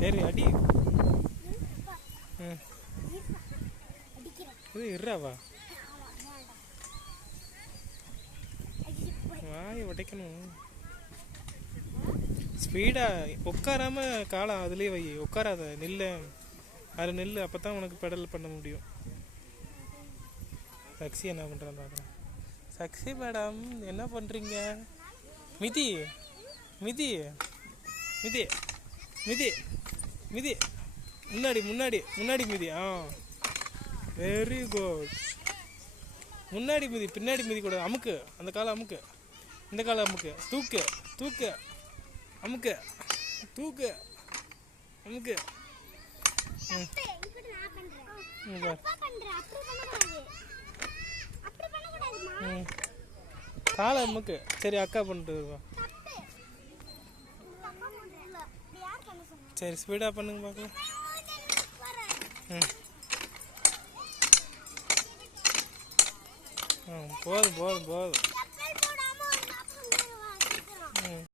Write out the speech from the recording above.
சரி அடி. இது இறாவா? வாய் உடைக்கணும். ஸ்பீடா உட்காராம காலம் அதுலேயே வை. உட்காராத, நில்ல. அது நில்லு, அப்போ தான் உனக்கு பெடல் பண்ண முடியும். சக்சி என்ன பண்ணுறான் பார்க்குறேன். சக்சி மேடம் என்ன பண்ணுறீங்க? மிதி மிதி மிதி மிதி மிதி, முன்னாடி முன்னாடி முன்னாடி மிதி. Very good. முன்னாடி மிதி, பின்னாடி மிதி கூட. அமுக்கு, அந்த காலை அமுக்கு, இந்த காலை அமுக்கு. தூக்கு தூக்கு, அமுக்கு தூக்கு, அமுக்கு. காலை அமுக்கு. சரி அக்கா பண்ணிட்டு வா. சரி ஸ்பீடாக பண்ணுங்க பார்க்கலாம். போதும் போதும் போதும்.